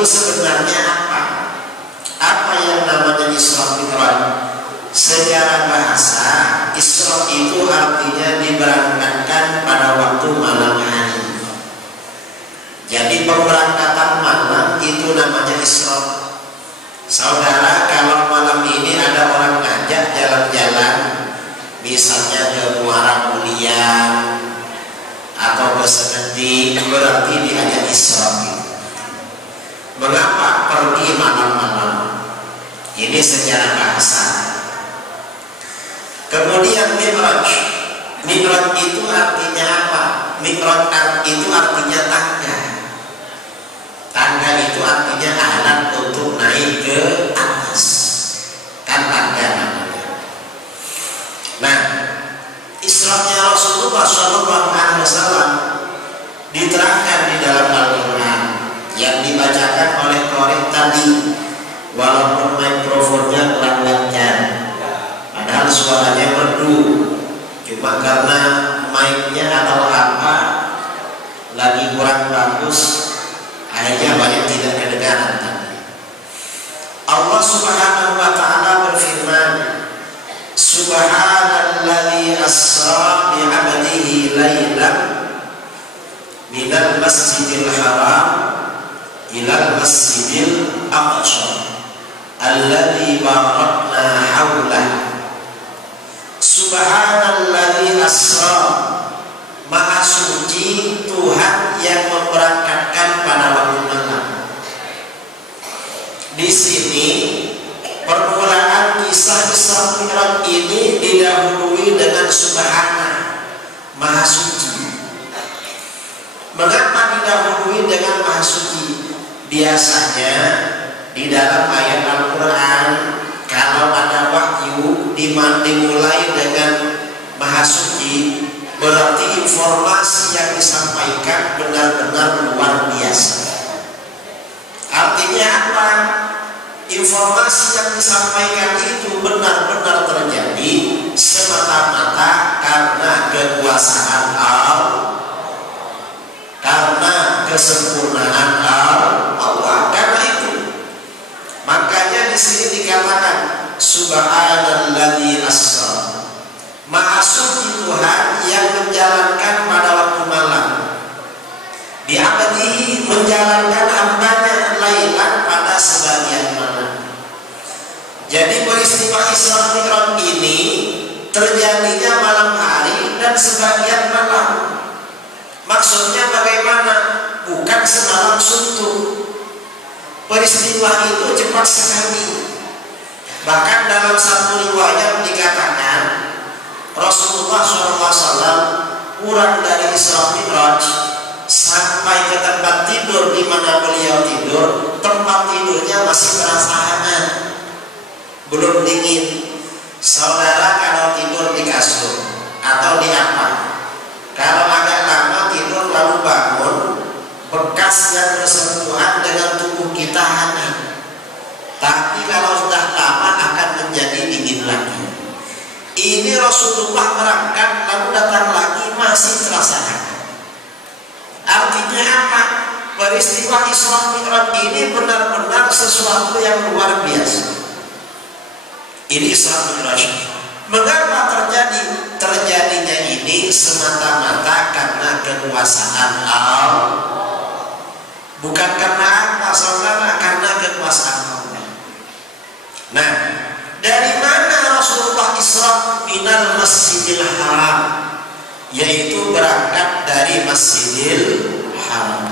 Sebenarnya apa yang namanya Isra Mi'raj? secara bahasa Isra itu artinya diberangkatkan pada waktu malam hari. Jadi pemberangkatan malam itu namanya Isra. Saudara, kalau malam ini ada orang ngajak jalan-jalan, misalnya ke Muara Mulia atau ke Seneti, berarti diajak Isra. Mengapa pergi malam-malam? Ini secara bahasa. Kemudian Mi'raj. Mi'raj itu artinya apa? Mi'raj itu artinya tangga. Tangga itu artinya alat untuk naik ke atas. Kan tangga namanya. Nah, Isra-nya Rasulullah SAW diterangkan di dalam Al-Quran yang dibacakan oleh Qori tadi. Walaupun mikrofonnya kurang lancar, padahal suaranya merdu, cuma karena mic-nya atau apa lagi kurang bagus, akhirnya banyak tidak kedengaran. Allah Subhanahu wa ta'ala berfirman, Subhanalladzi asra bi 'abdihi lailan minal masjidil haram ilal masjidil aqsa alladzi barakna haulah. Subhanalladzi asra, maha suci Tuhan yang memberangkatkan pada waktu malam. Di sini permulaan kisah Isra Mi'raj ini didahului dengan Subhana, maha suci. Mengapa didahului dengan maha suci? Biasanya di dalam ayat Al-Quran, kalau ada wahyu dimulai dengan maha suci, berarti informasi yang disampaikan benar-benar luar biasa. Artinya apa? Informasi yang disampaikan itu benar-benar terjadi semata-mata karena kekuasaan Allah, karena kesempurnaan Allah. Karena itu makanya di sini dikatakan Subhanalladzi asra, maha suci Tuhan yang menjalankan pada waktu malam. Di abadi menjalankan hambanya lailan pada sebagian malam. Jadi peristiwa Isra Mi'raj ini terjadinya malam hari dan sebagian malam. Maksudnya bagaimana? Bukan semalam suntuk. Peristiwa itu cepat sekali. Bahkan dalam satu riwayat dikatakan Rasulullah SAW pulang dari Isra Mi'raj sampai ke tempat tidur di mana beliau tidur. Tempat tidurnya masih terasa hangat, belum dingin. Saudara kalau tidur di kasur atau di apa, kalau agak lama tidur lalu bangun, bekas yang bersentuhan dengan tubuh kita hangat. Tapi kalau sudah lama akan menjadi dingin lagi. Ini Rasulullah berangkat lalu datang lagi masih terasa hangat. Artinya apa? Peristiwa Isra Mi'raj ini benar-benar sesuatu yang luar biasa. Ini Isra Mi'raj. Mengapa terjadi? Terjadinya ini semata-mata karena kekuasaan Allah. Bukan karena apa, saudara? Karena kekuasaan Allah. Nah, dari mana Rasulullah Isra minal Masjidil Haram? Yaitu berangkat dari Masjidil Haram.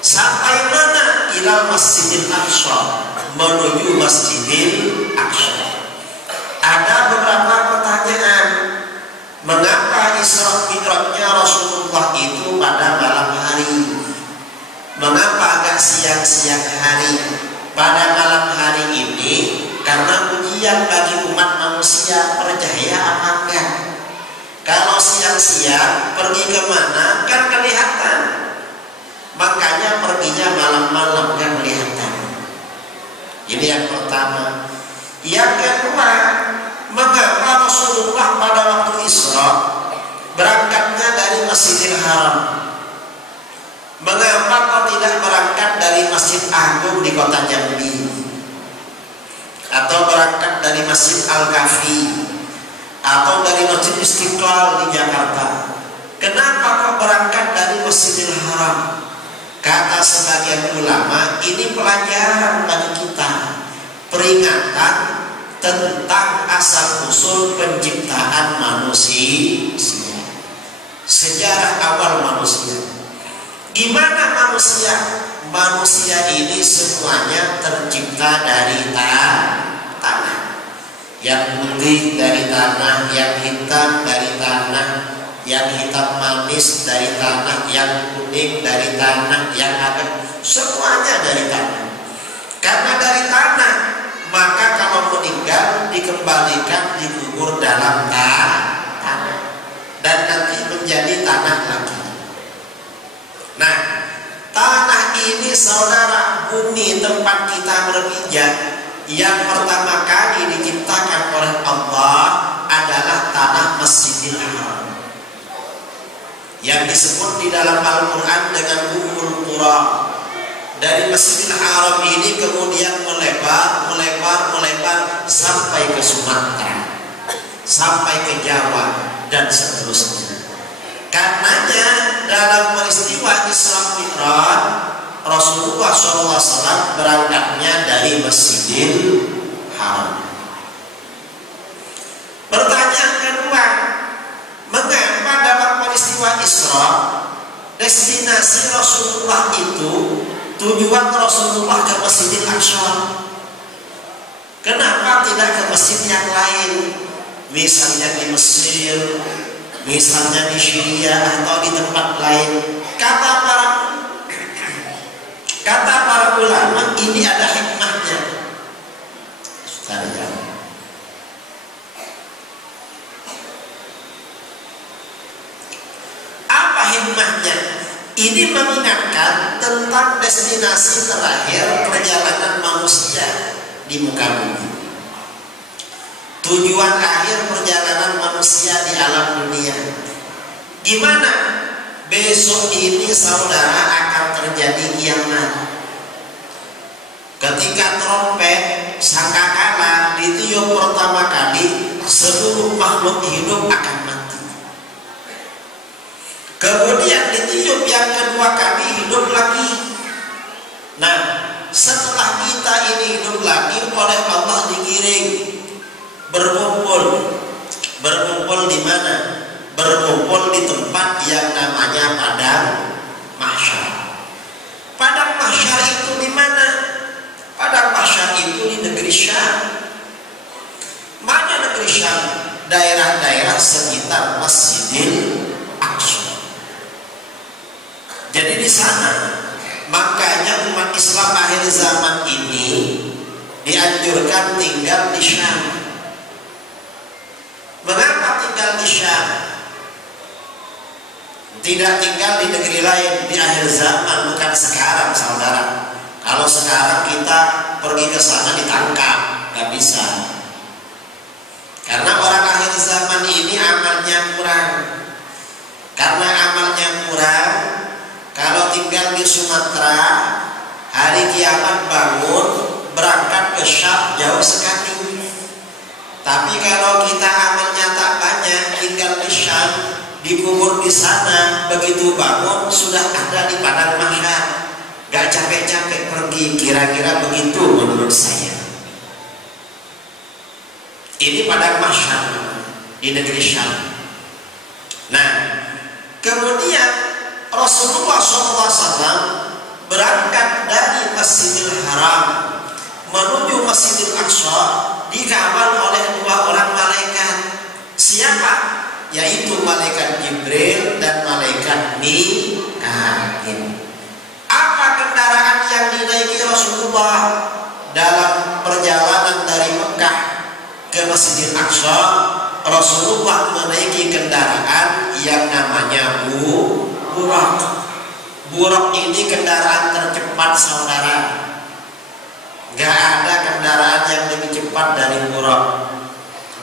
Sampai mana? Ilal Masjidil Aqsa, menuju Masjidil Aqsa. Ada beberapa pertanyaan. Mengapa Isra Mi'rajnya Rasulullah itu pada malam hari? Mengapa agak siang-siang hari? Pada malam hari ini karena ujian bagi umat manusia, percaya apa enggak? Kalau siang-siang pergi kemana kan kelihatan. Makanya perginya malam-malam kan kelihatan. Ini yang pertama. Yang kedua, mengapa Rasulullah pada waktu Isra berangkatnya dari Masjidil Haram? Mengapa kok tidak berangkat dari Masjid Agung di kota Jambi? Atau berangkat dari Masjid Al-Kahfi? atau dari Masjid Istiqlal di Jakarta. Kenapa kok berangkat dari Masjidil Haram? Kata sebagian ulama, ini pelajaran bagi kita, peringatan tentang asal usul penciptaan manusia, sejarah awal manusia. Gimana manusia? Manusia ini semuanya tercipta dari tanah. Yang putih dari tanah, yang hitam dari tanah, yang hitam manis dari tanah, yang kuning dari tanah, yang ada, semuanya dari tanah. Karena dari tanah, maka kalau meninggal dikembalikan dikubur dalam tanah dan nanti menjadi tanah lagi. Nah, tanah ini saudara, bumi tempat kita berpijak yang pertama kali diciptakan oleh Allah adalah tanah Masjidil Haram, yang disebut di dalam Al-Quran dengan Ummul Qura. Dari Masjidil Haram ini kemudian melebar sampai ke Sumatera, sampai ke Jawa dan seterusnya. Karenanya dalam peristiwa Isra Mi'raj, Rasulullah SAW berangkatnya dari Masjidil Haram. Pertanyaan kedua, mengapa dalam peristiwa Isra destinasi Rasulullah itu, tujuan Rasulullah ke Masjidil Aqsa? Kenapa tidak ke masjid yang lain? Misalnya di Mesir, misalnya di Syria atau di tempat lain. Kata para ulama, ini ada hikmahnya. Apa hikmahnya? Ini mengingatkan tentang destinasi terakhir perjalanan manusia di muka bumi. Tujuan akhir perjalanan manusia di alam dunia. Gimana? Besok ini saudara akan terjadi kiamat. Ketika trompet sangkakala ditiup pertama kali, seluruh makhluk hidup akan mati. Kemudian ditiup yang kedua kali, hidup lagi. Nah, setelah kita ini hidup lagi, oleh Allah digiring berkumpul di mana? Berkumpul di tempat yang namanya padang mahsyar. Padang mahsyar itu di mana? Padang mahsyar itu di negeri Syam. Mana negeri Syam? Daerah-daerah sekitar Masjidil Aqsa. Jadi di sana, makanya umat Islam akhir zaman ini dianjurkan tinggal di Syam. Mengapa tinggal di Syam? Tidak tinggal di negeri lain di akhir zaman, bukan sekarang saudara. Kalau sekarang kita pergi ke sana ditangkap, nggak bisa. Karena orang akhir zaman ini amalnya kurang. Karena amalnya kurang, kalau tinggal di Sumatera, hari kiamat bangun, berangkat ke Syam jauh sekali. Tapi kalau kita amalnya tak banyak, tinggal di Syam, dikubur di sana, begitu bangun sudah ada di padang mahsyar. Gak capek-capek pergi, kira-kira begitu menurut saya. Ini padang mahsyar di negeri Syam. Nah, kemudian Rasulullah SAW berangkat dari Masjidil Haram menuju Masjidil Aqsa, dikawal oleh dua orang malaikat. Siapa? Yaitu malaikat Jibril dan malaikat Mikail. Apa kendaraan yang dinaiki Rasulullah dalam perjalanan dari Mekah ke Masjidil Aqsa? Rasulullah menaiki kendaraan yang namanya Burak. Burak ini kendaraan tercepat saudara. Gak ada kendaraan yang lebih cepat dari Burak.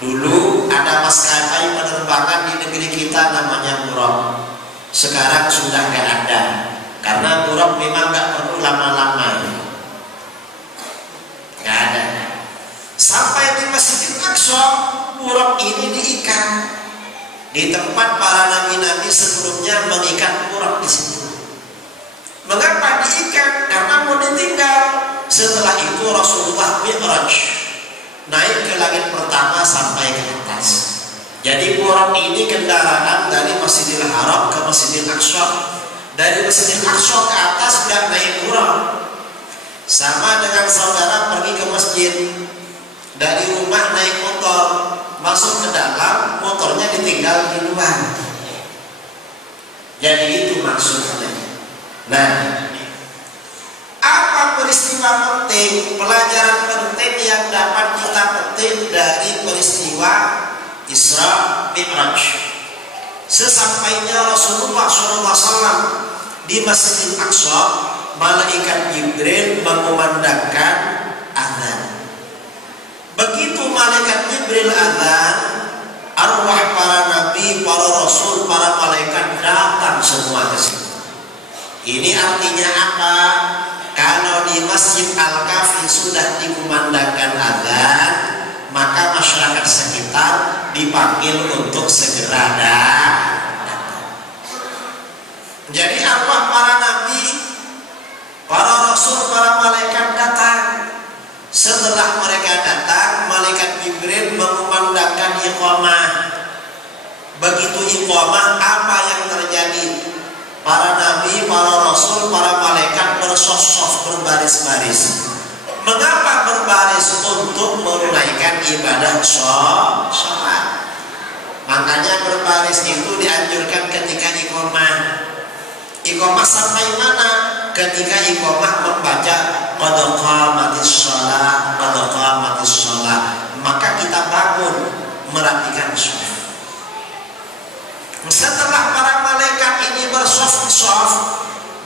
Dulu ada maskapai penerbangan di negeri kita namanya Burak. Sekarang sudah gak ada, karena Burak memang gak perlu lama-lama. Gak ada. Sampai di Masjidil Aqsa, Burak ini diikat. Di tempat para nabi-nabi sebelumnya mengikat kurang di situ. Mengapa diikat? Karena mau ditinggal. Setelah itu Rasulullah Mi'raj, naik ke langit pertama sampai ke atas. Jadi buraq ini kendaraan dari Masjidil Haram ke Masjidil Aqsa. Dari Masjidil Aqsa ke atas nggak naik buraq. Sama dengan saudara pergi ke masjid, dari rumah naik motor, masuk ke dalam, motornya ditinggal di luar. Jadi itu maksudnya. Nah, apa peristiwa penting, pelajaran penting yang dapat kita petik dari peristiwa Isra Mi'raj? Sesampainya Rasulullah SAW di Masjidil Aqsa, malaikat Jibril mengumandangkan azan. Begitu malaikat Jibril azan, arwah para nabi, para rasul, para malaikat datang semua ke sini. Ini artinya apa? Kalau di Masjid Al-Kahfi sudah dikumandangkan azan, maka masyarakat sekitar dipanggil untuk segera datang. Jadi arwah para nabi, para rasul, para malaikat datang. Setelah mereka datang, malaikat Jibril mengumandangkan iqamah. Begitu iqamah, apa yang terjadi? Para nabi, para rasul, para malaikat bersof-sof, berbaris-baris. Mengapa berbaris? Untuk menunaikan ibadah sholat. Makanya berbaris itu dianjurkan ketika iqamah. Iqamah sampai mana? Ketika iqamah membaca qad qamatis shalah, qad qamatis shalah, maka kita bangun merapikan shaf. Setelah para malaikat ini bersof-sof,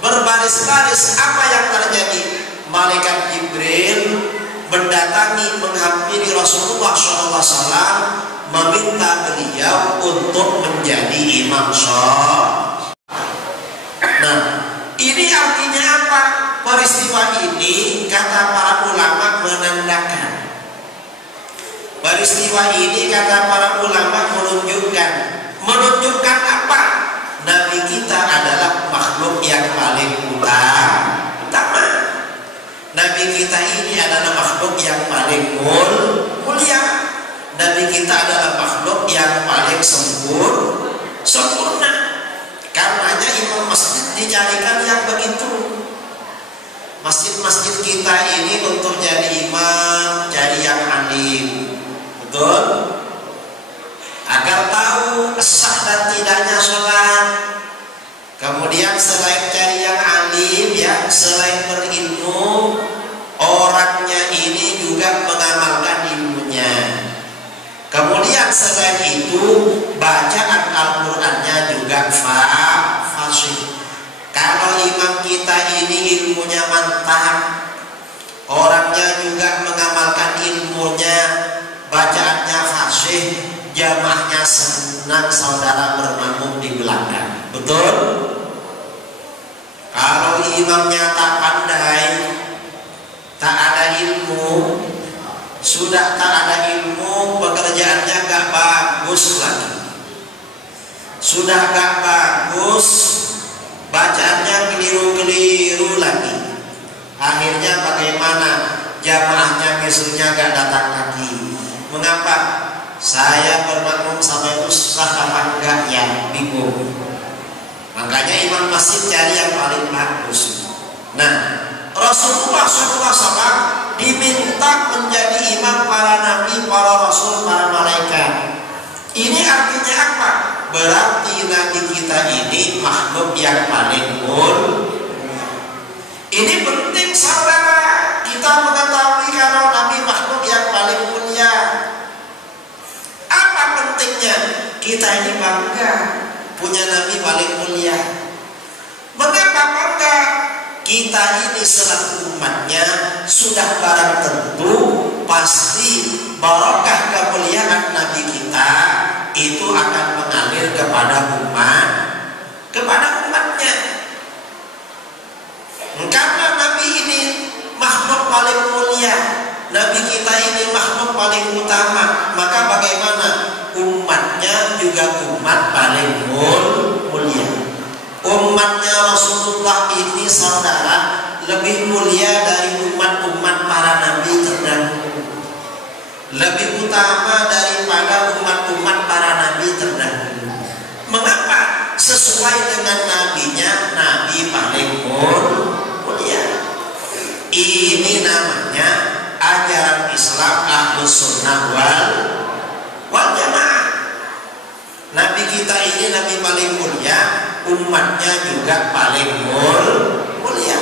berbaris-baris, apa yang terjadi? Malaikat Jibril mendatangi, menghampiri Rasulullah SAW, meminta beliau untuk menjadi imam sholat. Nah, ini artinya apa? Peristiwa ini kata para ulama menandakan. Peristiwa ini kata para ulama menunjukkan apa? Nabi kita adalah makhluk yang paling utama. Nabi kita ini adalah makhluk yang paling mulia. Nabi kita adalah makhluk yang paling sempurna. Karenanya imam masjid dicarikan yang begitu. Masjid-masjid kita ini untuk jadi imam, cari yang alim, betul? Agar tahu sah dan tidaknya sholat. Kemudian selain cari yang alim, ya, selain berilmu, orangnya ini juga mengamalkan ilmunya. Kemudian selain itu, bacaan Al-Qur'annya juga fasih. Kalau imam kita ini ilmunya mantap, orangnya juga mengamalkan ilmunya, bacaannya fasih, jamaahnya senang saudara bermakmum di belakang. Betul? Kalau imamnya tak pandai, tak ada ilmu, sudah tak ada ilmu, pekerjaannya gak bagus lagi. Sudah gak bagus, bacaannya keliru-keliru lagi. Akhirnya bagaimana? Jamaahnya besoknya gak datang lagi. Mengapa? Saya bermakmum sama itu sah apa enggak ya? Bingung. Makanya imam masjid cari yang paling bagus. Nah, Rasulullah SAW diminta menjadi imam para nabi, para rasul, para malaikat. Ini artinya apa? Berarti nabi kita ini makhluk yang paling mulia. Ini penting saudara, kita mengetahui kalau nabi makhluk yang paling mulia. Apa pentingnya? Kita ini bangga punya nabi paling mulia. Mengapa bangga? Kita ini selaku umatnya sudah barang tentu pasti barokah kemuliaan nabi kita itu akan mengalir kepada umatnya. Karena nabi ini makhluk paling mulia, nabi kita ini makhluk paling utama, maka bagaimana umatnya juga juga umat paling mulia. Umatnya Rasulullah ini saudara lebih mulia dari umat-umat para nabi terdahulu, lebih utama daripada umat-umat para nabi terdahulu. Mengapa? Sesuai dengan nabinya, nabi paling mulia. Ini namanya ajaran Islam Ahlus Sunnah wal Jamaah. Nabi kita ini nabi paling mulia, umatnya juga paling mulia.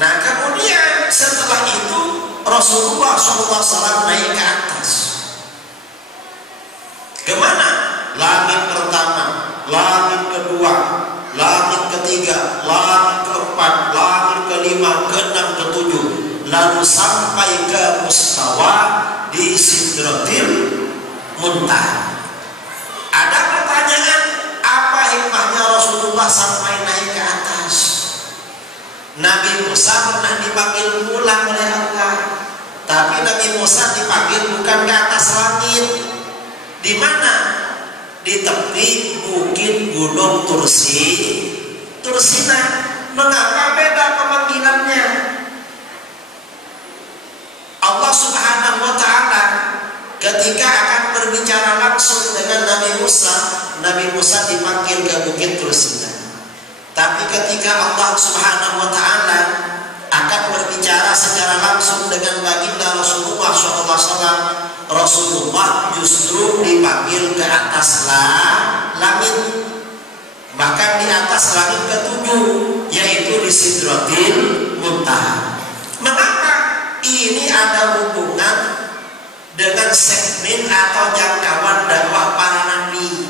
Nah kemudian setelah itu Rasulullah SAW naik ke atas. Kemana? Langit pertama, langit kedua, langit ketiga, langit keempat, langit kelima, keenam, ketujuh, lalu sampai ke mustawa di Sidratil Muntaha. Ada pertanyaan, apa hikmahnya Rasulullah sampai naik ke atas? Nabi Musa pernah dipanggil pulang oleh Allah, tapi Nabi Musa dipanggil bukan ke atas langit. Di mana? Di tepi bukit gunung Tursina. Mengapa beda pemanggilannya? Allah Subhanahu wa ta'ala ketika akan berbicara langsung dengan Nabi Musa dipanggil ke bukit Tursina. Tapi ketika Allah Subhanahu wa ta'ala akan berbicara secara langsung dengan baginda Rasulullah SAW, Rasulullah justru dipanggil ke atas langit, bahkan di atas langit ketujuh, yaitu di Sidratil Muntaha. Mengapa? Ini ada hubungan dengan segmen atau jangkauan dakwah para nabi.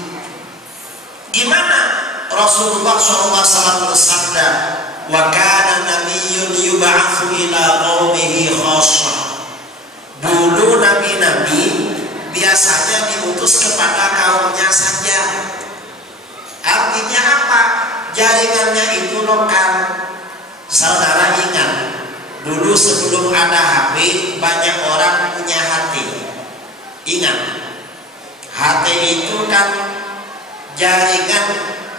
Gimana? Rasulullah SAW bersabda, wa kana nabiyyun yub'atsu ila qaumihi khassah. Dulu nabi-nabi biasanya diutus kepada kaumnya saja. Artinya apa? Jaringannya itu lokal. Saudara ingat, dulu sebelum ada HP banyak orang punya HT. Ingat, HT itu kan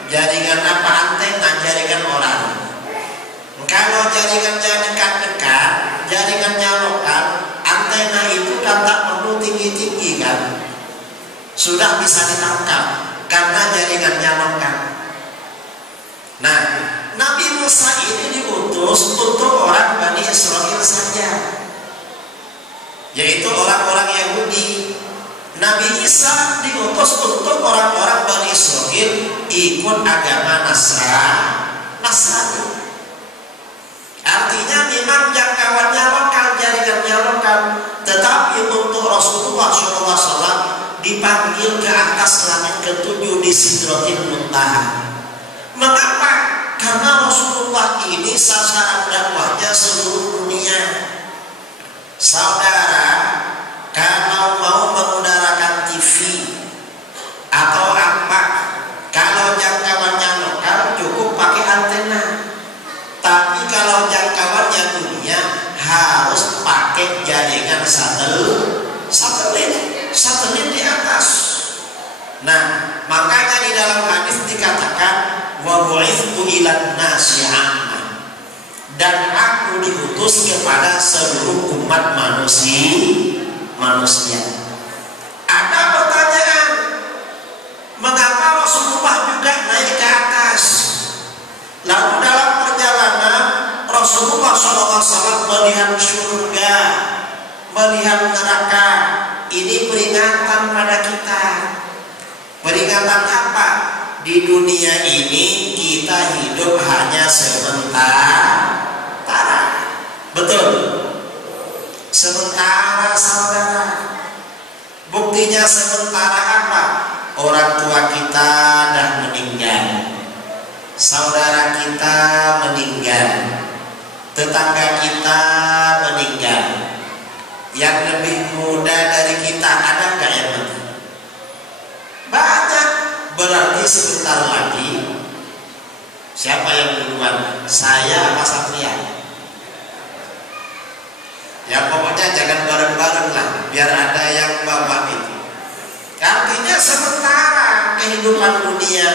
jaringan apa? Antena, jaringan orang. Kalau jaringannya dekat-dekat, jaringannya lokal, antena itu kan tak perlu tinggi-tinggi kan, sudah bisa ditangkap karena jaringannya lokal. Nah, Nabi Musa ini diutus untuk orang Bani Israel saja, yaitu orang-orang Yahudi. Nabi Isa diutus untuk orang-orang Bani Israel ikut agama Nasrani. Artinya memang jangkauannya lokal, jaringannya lokal, tetapi untuk Rasulullah SAW dipanggil ke atas langit ketujuh di Sidratil Muntaha. Mengapa? Karena Rasulullah ini sasaran dakwahnya seluruh dunia. Saudara, kalau mau mengudarakan TV atau apa, kalau jangkauannya lokal cukup pakai antena. Tapi kalau jangkauannya dunia harus pakai jaringan satelit di atas. Nah, makanya di dalam hadis dikatakan wa bu'ithtu ilan nasi 'amma, dan aku diutus kepada seluruh umat manusia. Ada pertanyaan, mengapa Rasulullah juga naik ke atas? Lalu dalam perjalanan Rasulullah SAW melihat surga, melihat neraka. Ini peringatan pada kita. Peringatan apa? Di dunia ini kita hidup hanya sementara. Betul? Sementara, saudara. Buktinya sementara apa? Orang tua kita dah meninggal, saudara kita meninggal, tetangga kita meninggal, yang lebih muda dari kita ada nggak yang mati? Banyak. Berarti sebentar lagi siapa yang duluan? Saya apa Satria? Ya pokoknya jangan bareng-bareng lah, biar ada yang babak itu. Artinya sebentar. kehidupan dunia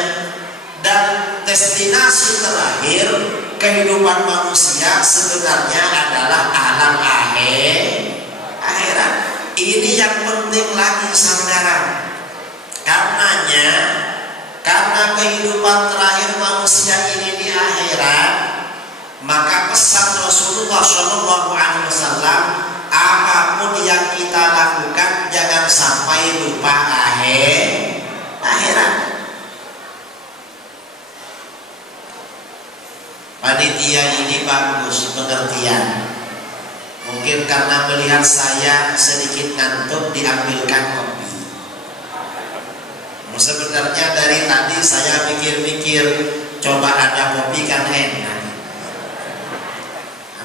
dan destinasi terakhir kehidupan manusia sebenarnya adalah alam akhirat. Ini yang penting lagi saudara. Karena kehidupan terakhir manusia ini di akhirat, maka pesan Rasulullah SAW, apapun yang kita lakukan jangan sampai lupa akhirat. Panitia ini bagus pengertian. Mungkin karena melihat saya sedikit ngantuk diambilkan kopi. Sebenarnya dari tadi saya pikir-pikir, coba ada kopi kan enak.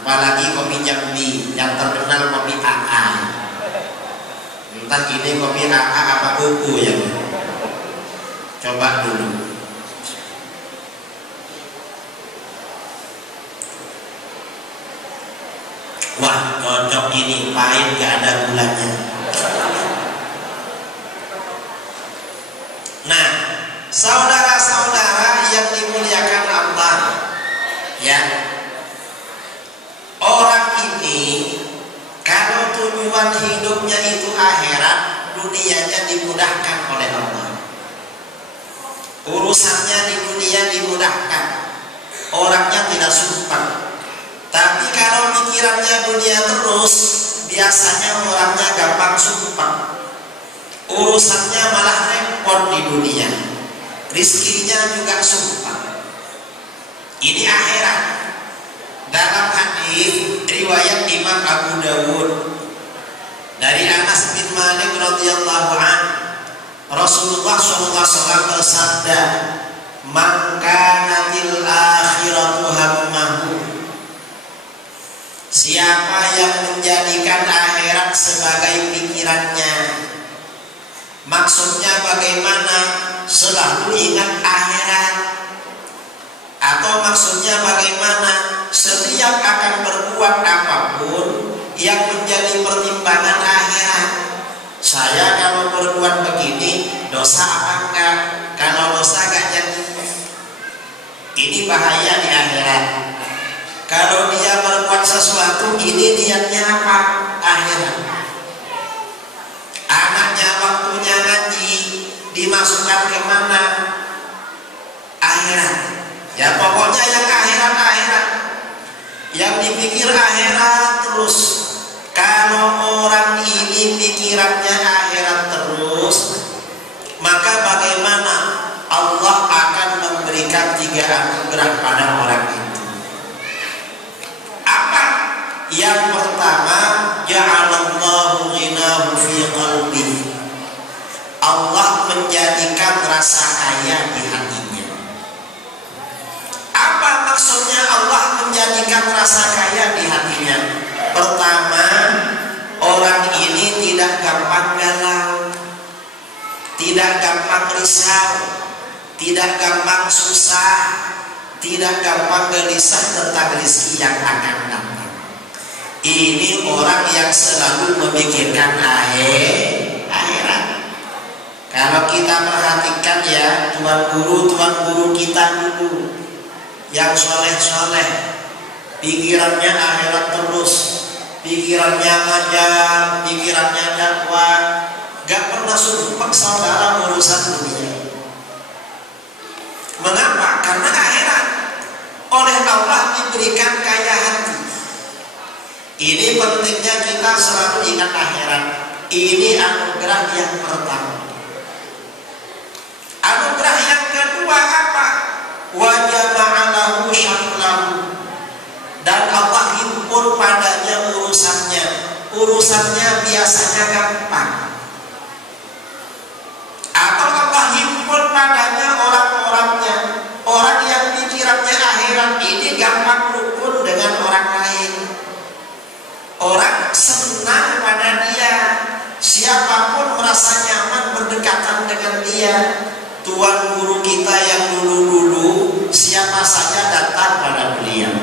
Apalagi kopi Jambi yang terkenal kopi AA. Entah ini kopi AA apa kuku ya. Coba dulu. Wah, cocok ini, pahit gak ada gulanya. Nah, saudara-saudara yang dimuliakan Allah, ya, orang ini kalau tujuan hidupnya itu akhirat, dunianya dimudahkan oleh Allah. Urusannya di dunia dimudahkan, orangnya tidak sumpah. Tapi kalau pikirannya dunia terus, biasanya orangnya gampang sumpah. Urusannya malah repot di dunia, rizkinya juga sumpah. Ini akhirat. Dalam hadis riwayat Imam Abu Dawud dari Anas bin Malik radhiyallahu anhu, Rasulullah SAW bersabda, "Man kanatil akhiratu hammahu." Siapa yang menjadikan akhirat sebagai pikirannya, maksudnya bagaimana? Selalu ingat akhirat. Atau maksudnya bagaimana? Setiap akan berbuat apapun yang menjadi pertimbangan akhirat. Saya kalau berbuat begini, dosa apa enggak? Kalau dosa enggak jadi. Ini bahaya di akhirat. Kalau dia berbuat sesuatu, ini niatnya apa? Akhirat. Anaknya waktunya ngaji, dimasukkan ke mana? Akhirat. Ya pokoknya yang akhirat. Yang dipikir akhirat terus. Kalau orang ini pikirannya akhirat terus, maka bagaimana? Allah akan memberikan 3 anugerah pada orang itu. Apa? Yang pertama, ja'alallahu ghinahu fi qalbihi. Allah menjadikan rasa kaya di hatinya. Apa maksudnya Allah menjadikan rasa kaya di hatinya? Pertama, orang ini tidak gampang galau, tidak gampang risau, tidak gampang susah, tidak gampang gelisah tentang rezeki yang akan datang. Ini orang yang selalu memikirkan akhirat. Kalau kita perhatikan ya, tuan guru kita dulu yang soleh-soleh, pikirannya akhirat terus, pikirannya ngajar, pikirannya dakwah, gak pernah sumpah saudara urusan dunia. Mengapa? Karena akhirat oleh Allah diberikan kaya hati. Ini pentingnya kita selalu ingat akhirat. Ini anugerah yang pertama. Anugerah yang kedua apa? Wa jama'alahu syamlahu. Dan Allah himpun padanya urusannya. Urusannya biasanya gampang. Atau Allah himpun padanya orang-orangnya. Orang yang pikirannya akhirat ini gampang rukun dengan orang lain. Orang senang pada dia. Siapapun merasa nyaman berdekatan dengan dia. Tuan guru kita yang dulu-dulu, siapa saja datang pada beliau.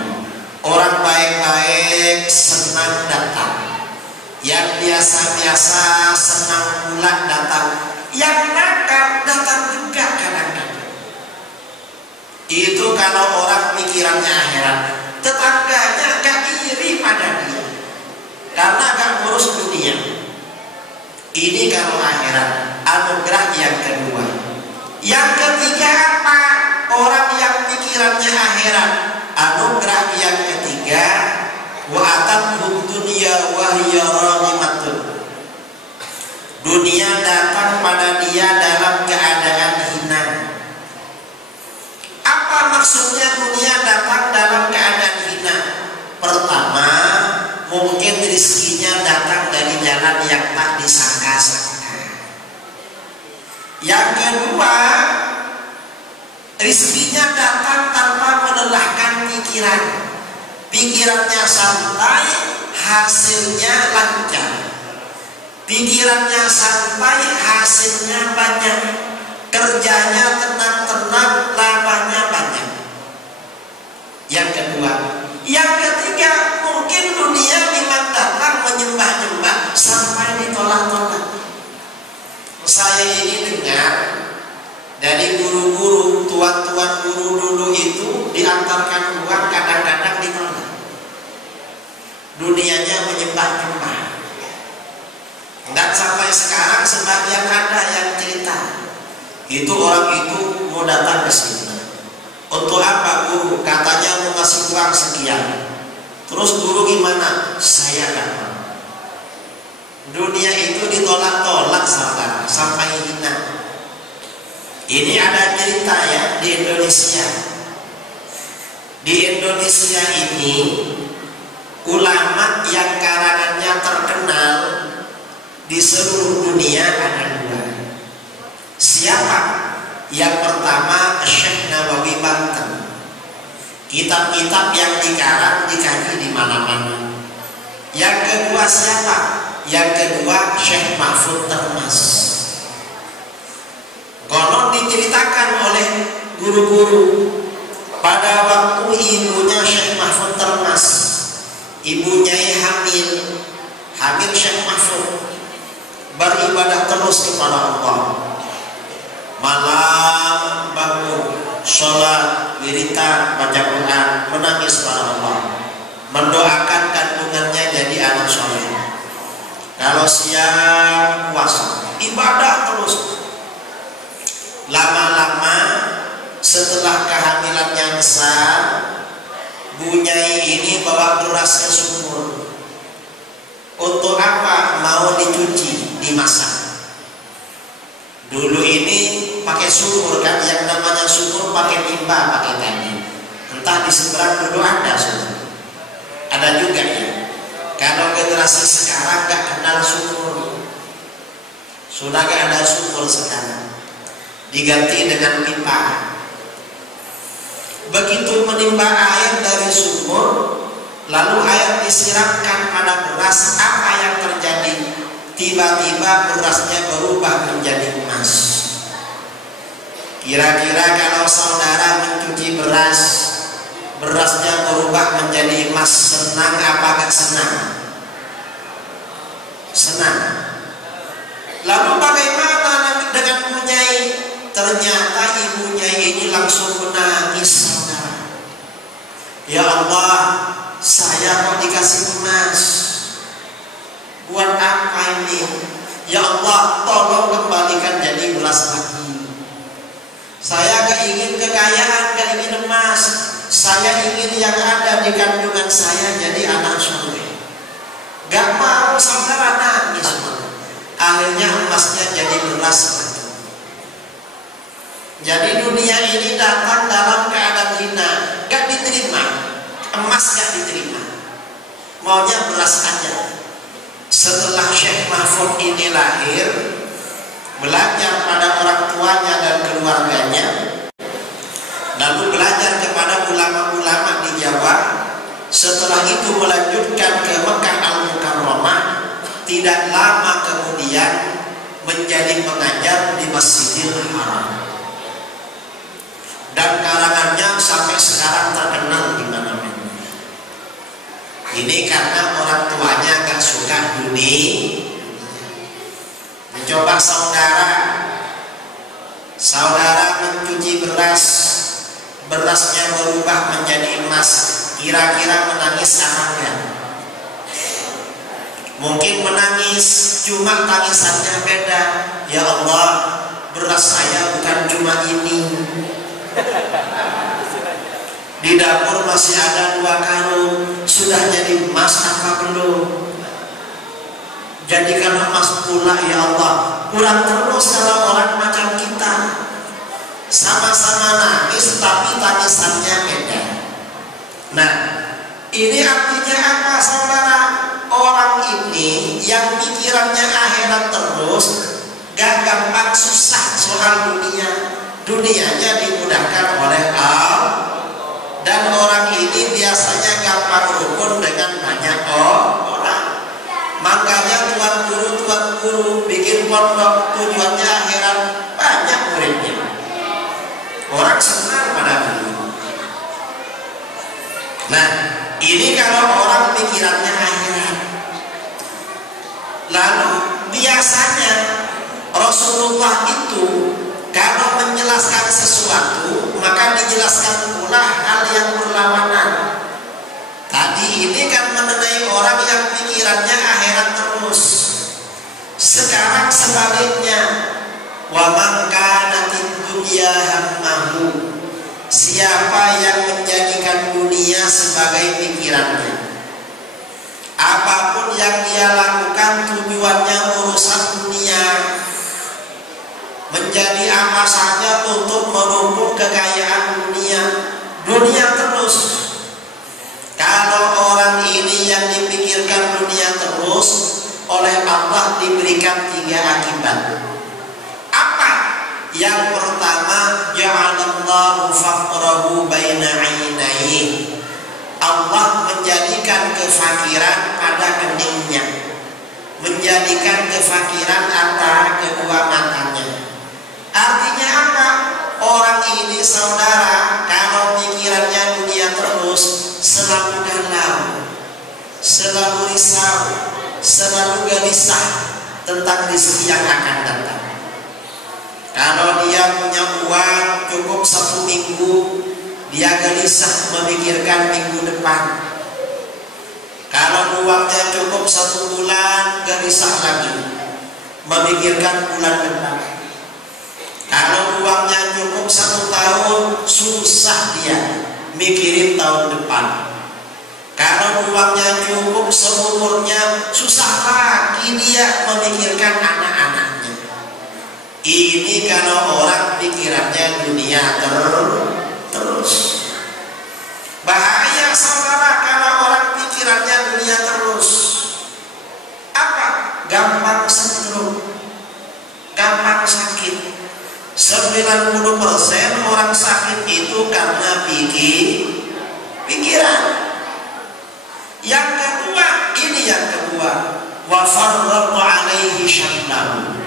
Orang baik-baik senang datang. Yang biasa-biasa senang pula datang. Yang nakal datang juga kan. Itu kalau orang pikirannya akhirat, tetangganya gak iri pada dia karena gak ngurus dunia. Ini kalau akhirat, anugerah yang kedua. Yang ketiga apa? Orang yang pikirannya akhirat, anugerah yang ketiga, wa atathu dunya wa hiya raghimatun. Dunia datang pada dia dalam keadaan hina. Apa maksudnya dunia datang dalam keadaan hina? Pertama, mungkin rizkinya datang dari jalan yang tak disangka-sangka. Yang kedua, rizkinya datang tanpa melelahkan pikiran. Pikirannya santai, hasilnya lancar. Pikirannya santai, hasilnya banyak. Kerjanya tenang-tenang, labanya banyak. Yang kedua. Yang ketiga, mungkin dunia memang datang menyembah-nyembah sampai ditolak-tolak. Saya ini dengar dari guru-guru, tuan-tuan guru dulu itu diantarkan uang kadang-kadang ditolak. Dunianya menyembah-nyembah. Dan sampai sekarang sebagian ada yang cerita, itu orang itu mau datang ke sini. Untuk apa guru? Katanya mau ngasih uang sekian. Terus guru gimana? Saya gak mau. Dunia itu ditolak-tolak saudara, sampai hina. Ini ada cerita ya di Indonesia. Di Indonesia ini ulama yang karangannya terkenal di seluruh dunia ada dua. Siapa? Yang pertama Syekh Nawawi Banten. Kitab-kitab yang dikarang dikaji di mana-mana. Yang kedua siapa? Yang kedua Syekh Mahfud Termas. Konon diceritakan oleh guru-guru pada waktu ibunya Syekh Mahfud Termas, ibunya hamil Syekh Mahfud, beribadah terus kepada Allah. Malam bangun, sholat, wiritan, baca Quran, menangis pada Allah, mendoakan kandungannya jadi anak soleh. Kalau siang puasa, ibadah terus. Lama-lama setelah kehamilannya besar, Bu Nyai ini bawa beras ke sumur. Untuk apa? Mau dicuci, dimasak. Dulu ini pakai sumur kan, yang namanya sumur pakai timba, pakai tadi. Entah di seberang dulu ada sumur. Ada juga ya. Kalau generasi sekarang gak kenal sumur, sudah gak ada sumur sekarang, diganti dengan pipa. Begitu menimba air dari sumur, lalu air disiramkan pada beras, apa yang terjadi? Tiba-tiba berasnya berubah menjadi emas. Kira-kira kalau saudara mencuci beras, berasnya berubah menjadi emas, senang apa gak senang? Senang. Lalu bagaimana dengan Bu Nyai? Ternyata ibu Nyai ini langsung menangis, saudara. Ya Allah, saya kok dikasih emas? Buat apa ini? Ya Allah, tolong kembalikan jadi beras lagi. Saya gak ingin kekayaan, gak ingin emas. Saya ingin yang ada di kandungan saya jadi anak soleh. Gak mau, saudara, nangis. Akhirnya emasnya jadi beras lagi. Jadi dunia ini datang dalam keadaan hina, gak diterima. Emas gak diterima, maunya beras aja. Setelah Syekh Mahfud ini lahir, belajar pada orang tuanya dan keluarganya, lalu belajar kepada ulama-ulama di Jawa. Setelah itu melanjutkan ke Mekah Al-Mukarramah. Tidak lama kemudian menjadi pengajar di Masjidil Haram. Dan karangannya sampai sekarang terkenal di mana-mana. Ini karena orang tuanya gak suka dunia. Mencoba saudara mencuci beras berasnya berubah menjadi emas, kira-kira menangis apa enggak? Mungkin menangis, cuma tangisannya beda. Ya Allah, beras saya bukan cuma ini. Di dapur masih ada 2 karung, sudah jadi emas apa belum? Jadikan emas pula ya Allah. Kurang terus kalau orang macam kita, sama-sama nangis tapi tangisannya beda. Nah, ini artinya apa saudara? Orang ini yang pikirannya akhirat terus, gak gampang susah soal dunia. Dunianya dimudahkan oleh Allah. Dan orang ini biasanya gampang rukun dengan banyak orang. Makanya tuan guru bikin pondok, tujuannya akhirat, banyak muridnya. Orang senang pada guru. Nah, ini kalau orang pikirannya akhirat. Lalu biasanya Rasulullah itu kalau menjelaskan sesuatu maka dijelaskan pula hal yang berlawanan. Tadi ini kan mengenai orang yang pikirannya akhirat terus. Sekarang sebaliknya, wa man kanatid dunya hammahu, siapa yang menjadikan dunia sebagai pikirannya, apapun yang dia lakukan tujuannya urusan dunia, menjadi apa saja untuk menumpuk kekayaan dunia terus. Kalau orang ini yang dipikirkan dunia terus, oleh Allah diberikan 3 akibat. Apa? Yang pertama, ja'alallahu faqrahu baina 'ainaihi. Allah menjadikan kefakiran pada keningnya, menjadikan kefakiran antara kedua matanya. Artinya apa? Orang ini saudara, kalau pikirannya dunia terus, selalu galau, selalu risau, selalu gelisah tentang rezeki yang akan datang. Kalau dia punya uang cukup 1 minggu, dia gelisah memikirkan minggu depan. Kalau uangnya cukup 1 bulan, gelisah lagi memikirkan bulan depan. Kalau uangnya cukup 1 tahun, susah dia mikirin tahun depan. Kalau uangnya cukup seumurnya, susah lagi dia memikirkan anak-anaknya. Ini kalau orang pikirannya dunia terus. Bahaya saudara kalau orang pikirannya dunia terus. Apa? Gampang stroke, gampang sakit. 90% orang sakit itu karena pikiran. Yang kedua, wa farraqu alaihi syamlahu.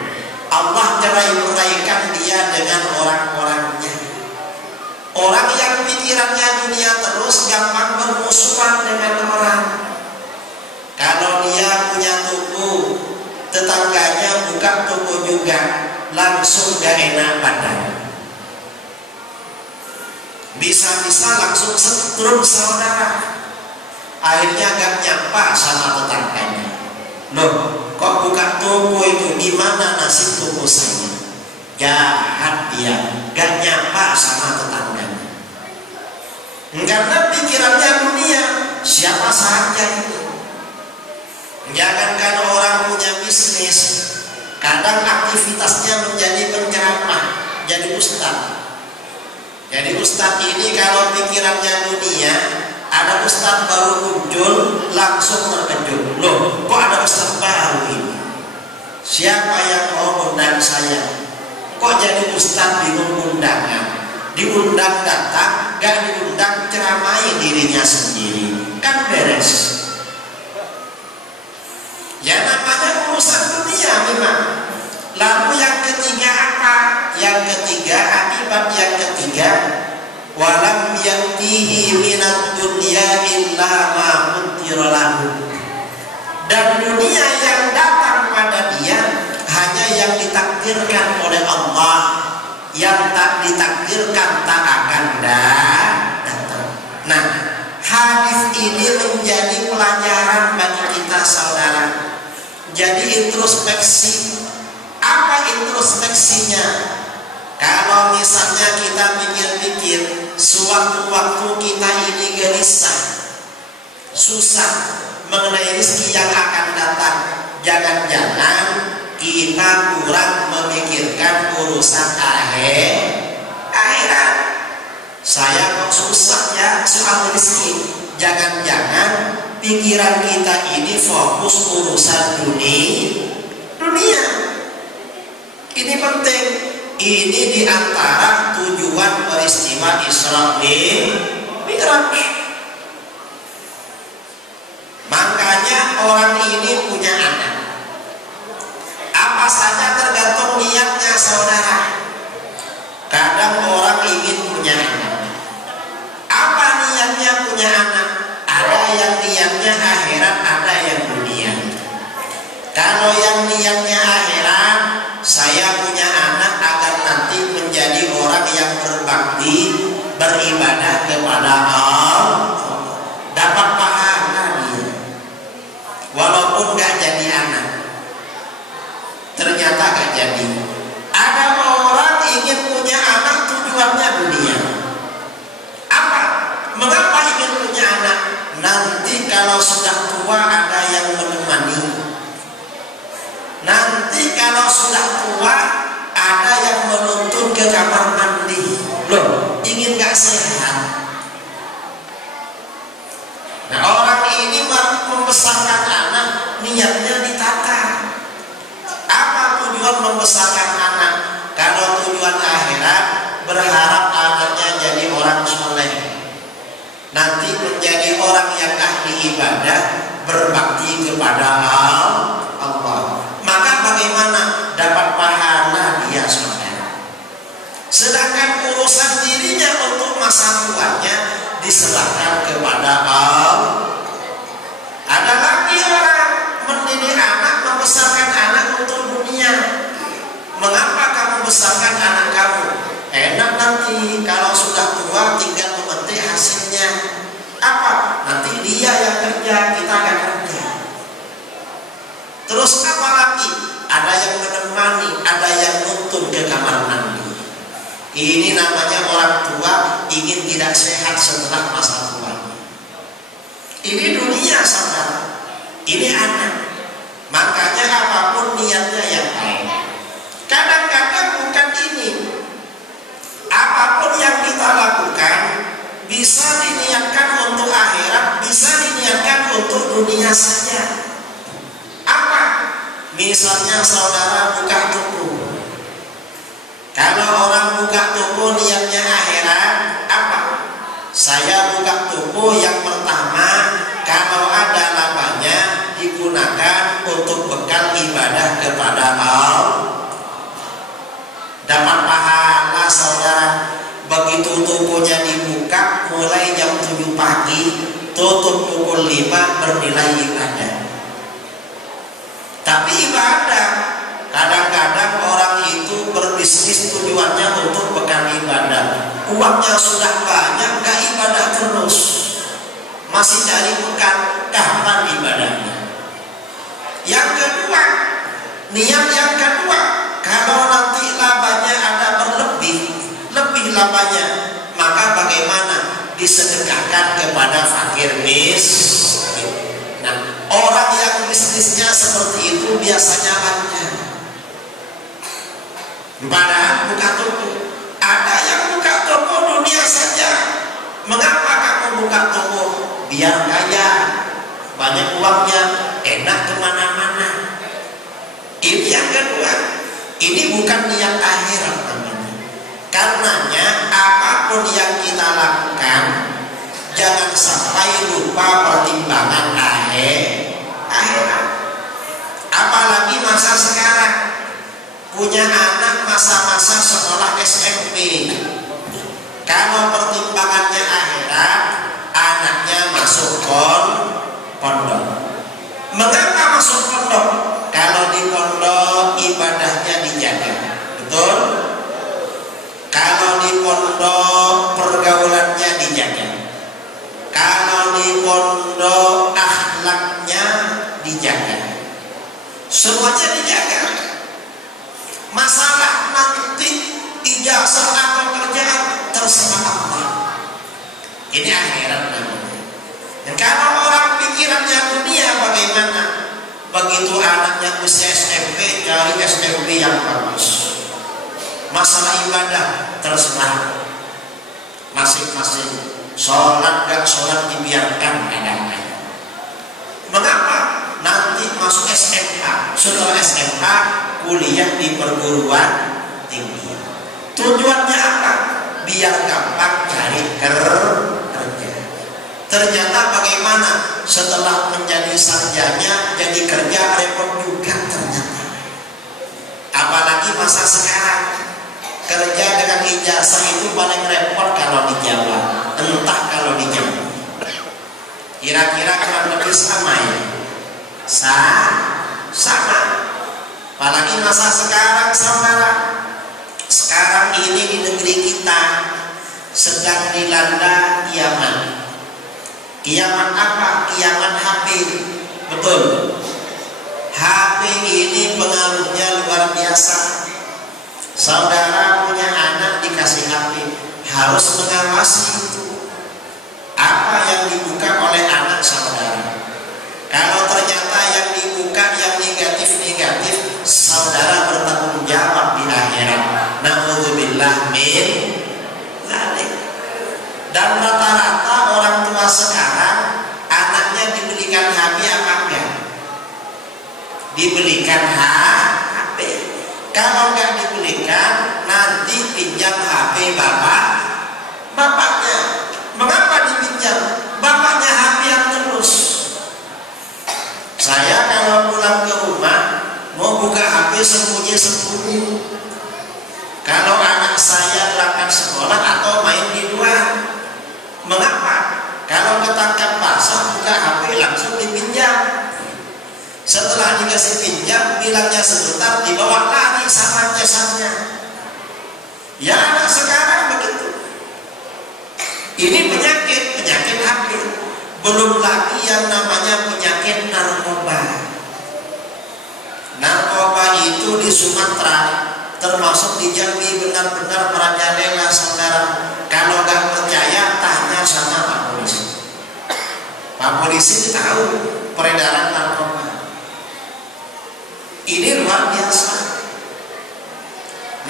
Allah cerai-beraikan dia dengan orang-orangnya. Orang yang pikirannya dunia terus gampang bermusuhan dengan orang. Kalau dia punya toko, tetangganya buka toko juga, langsung gak enak badan. Bisa-bisa langsung setrum saudara. Akhirnya gak nyapa sama tetangganya. Loh, kok buka toko itu, gimana nasib toko saya? Jahat dia, gak nyapa sama tetangganya. Karena pikirannya dunia, siapa saja itu. Jangankan orang punya bisnis, kadang aktivitasnya menjadi penceramah, jadi ustaz. Jadi ustaz ini kalau pikirannya dunia, ada ustaz baru muncul, langsung terkejut. Loh, kok ada ustaz baru ini? Siapa yang mau undang saya? Kok jadi ustaz bingung undangan? Diundang datang, gak diundang ceramai dirinya sendiri, kan beres. Ya namanya urusan dunia memang. Lalu yang ketiga apa? Yang ketiga, akibat yang ketiga, walam yantihi minat dunya illa ma qutira lahu. Dan dunia yang datang pada dia hanya yang ditakdirkan oleh Allah. Yang tak ditakdirkan tak akan datang. Nah, hadis ini menjadi pelajaran bagi kita saudara. Jadi introspeksi. Apa introspeksinya? Kalau misalnya kita pikir-pikir, sewaktu-waktu kita ini gelisah, susah mengenai rezeki yang akan datang, jangan-jangan kita kurang memikirkan urusan akhirat. Saya kok susah ya soal rezeki. Jangan-jangan pikiran kita ini fokus urusan dunia. Ini penting. Ini diantara tujuan peristiwa Isra Mi'raj. Makanya orang ini punya anak. Apa saja tergantung niatnya saudara. Kadang orang ingin punya anak. Apa niatnya punya anak? Ada yang niatnya akhirat, ada yang dunia. Kalau yang niatnya akhirat, saya punya anak agar nanti menjadi orang yang berbakti, beribadah kepada Allah, dapat pahala dia. Walaupun gak jadi anak, ternyata gak jadi. Ada orang ingin punya anak tujuannya dunia. Apa? Mengapa ingin punya anak? Nanti kalau sudah tua ada yang menemani. Nanti kalau sudah tua ada yang menuntun ke kamar mandi. Loh, ingin gak sehat? Nah, orang ini membesarkan anak, niatnya ditata. Apa tujuan membesarkan anak? Kalau tujuan akhirat, berharap anaknya jadi orang soleh, nanti menjadi orang yang ahli ibadah, berbakti kepada Allah. Maka bagaimana dapat pahala dia saudara? Sedangkan urusan dirinya untuk masa tuanya diserahkan kepada Allah. Ada lagi orang mendidik anak, membesarkan anak untuk dunia. Mengapa kamu besarkan anak kamu? Enak nanti kalau sudah tua tinggal memetik hasilnya. Apa? Nanti dia yang kerja, kita gak kerja. Terus apa lagi? Ada yang menemani, ada yang nuntun ke kamar mandi. Ini namanya orang tua ingin tidak sehat setelah masa tua. Ini dunia saudara. Ini anak. Makanya apapun niatnya yang baik. Kadang-kadang bukan ini. Apapun yang kita lakukan bisa diniatkan untuk akhirat, bisa diniatkan untuk dunia saja. Apa? Misalnya saudara buka toko. Kalau orang buka toko niatnya akhirat, apa? Saya buka toko yang pertama, kalau ada labanya digunakan untuk bekal ibadah kepada Allah. Dapat pahala saudara. Begitu tokonya dibuka mulai jam 7 pagi, tutup pukul 5, bernilai ibadah. Tapi ibadah, kadang-kadang orang itu berbisnis tujuannya untuk bekal ibadah. Uangnya sudah banyak, gak ibadah terus, masih cari bekal, kapan ibadahnya? Yang kedua, niat yang kedua, kalau nanti labanya ada lebih labanya, maka bagaimana? Disedekahkan kepada fakir miskin. Nah, orang yang bisnisnya seperti itu biasanya banyak. Padahal buka toko. Ada yang buka toko dunia saja. Mengapa kamu buka toko? Biar kaya, banyak uangnya, enak kemana-mana. Ini yang kedua. Ini bukan niat akhirat namanya. Karenanya apapun yang kita lakukan, jangan sampai lupa pertimbangan akhirat. Apalagi masa sekarang, punya anak masa-masa sekolah SMP. Kalau pertimbangannya akhirat, anaknya masuk pondok. Mengapa masuk pondok? Kalau di pondok ibadahnya dijaga, betul? Kalau di pondok pergaulannya dijaga. di pondok akhlaknya dijaga, semuanya dijaga. Masalah nanti ijazah atau kerjaan terserah Allah. Ini akhirat namanya. Dan kalau orang pikirannya dunia, bagaimana? Begitu anaknya usia SMP, cari SMP yang bagus. Masalah ibadah terserah masing-masing. Sholat gak sholat dibiarkan adanya. Mengapa? Nanti masuk SMA, setelah SMA kuliah di perguruan tinggi. Tujuannya apa? Biar gampang cari kerja. Ternyata bagaimana? Setelah menjadi sarjana, jadi kerja repot juga ternyata. Apalagi masa sekarang, kerja dengan ijazah itu paling repot kalau di Jawa, entah kalau di Jawa. Kira-kira kurang lebih sama ya? Sama. Apalagi masa sekarang, saudara. Sekarang ini di negeri kita sedang dilanda kiamat. Kiamat apa? Kiamat HP. Betul. HP ini pengaruhnya luar biasa. Saudara punya anak dikasih HP, harus mengawasi itu. Apa yang dibuka oleh anak saudara. Kalau ternyata yang dibuka yang negatif-negatif, saudara bertanggung jawab di akhirat. Na'udzubillah min dzalik. Dan rata-rata orang tua sekarang anaknya dibelikan HP apa enggak? Dibelikan HP. Kalau enggak dibelikan, nanti pinjam HP bapaknya. Mengapa dipinjam? Bapaknya HP yang terus. Saya kalau pulang ke rumah mau buka HP sembunyi-sembunyi. Kalau anak saya berangkat sekolah atau main di luar, mengapa? Kalau ketangkap basah buka HP langsung dipinjam. Setelah dikasih pinjam, bilangnya sebentar, dibawa lari sama jasanya. Ya anak sekarang begitu. Ini penyakit HP. Belum lagi yang namanya penyakit narkoba. Narkoba itu di Sumatera, termasuk di Jambi, benar-benar merajalela saudara. Kalau nggak percaya, tanya sama Pak Polisi. Pak Polisi tahu peredaran narkoba. Ini luar biasa.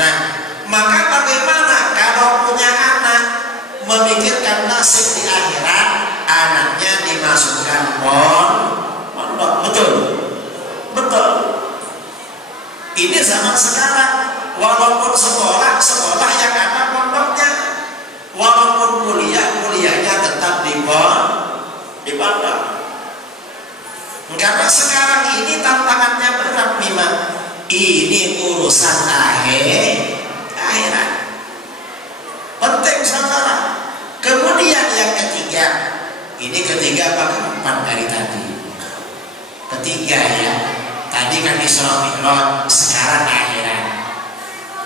Nah, maka bagaimana kalau punya anak memikirkan nasib di akhirat, anaknya dimasukkan pondok? Betul. Ini zaman sekarang, walaupun sekolah yang ada pondoknya, walaupun kuliahnya tetap di pondok. Karena sekarang ini tantangannya berat memang. Ini urusan akhirat. Penting saudara. Kemudian yang ketiga, ini ketiga apa keempat dari tadi? Ketiga ya. Tadi kan Isra Mi'raj, sekarang akhirat.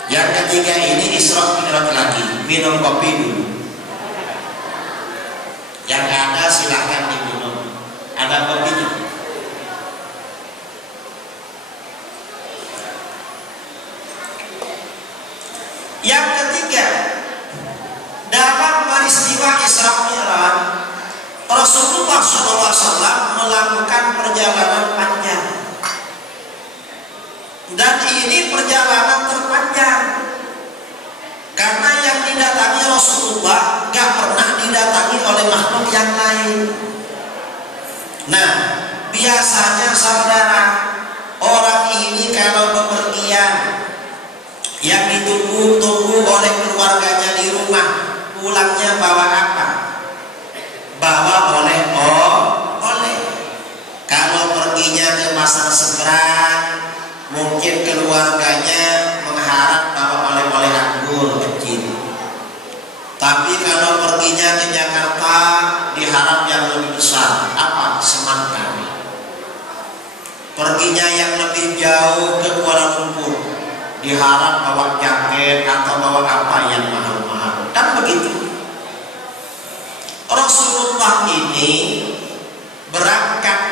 Yang ketiga ini Isra Mi'raj lagi. Minum kopi dulu. Yang ada silahkan diminum. Ada kopinya. Yang ketiga, dalam peristiwa Isra Mi'raj, Rasulullah SAW melakukan perjalanan panjang. Dan ini perjalanan terpanjang, karena yang didatangi Rasulullah gak pernah didatangi oleh makhluk yang lain. Nah, biasanya saudara, orang ini kalau bepergian, yang ditunggu-tunggu oleh keluarganya di rumah, pulangnya bawa apa? Bawa oleh. Kalau perginya ke pasar seberang, mungkin keluarganya mengharap bawa oleh-oleh anggur kecil. Tapi kalau perginya ke Jakarta, diharap yang lebih besar. Apa? Semangka. Perginya yang lebih jauh ke Kuala Lumpur, diharap bawa jaket atau bawa apa yang mahal-mahal. Kan begitu. Rasulullah ini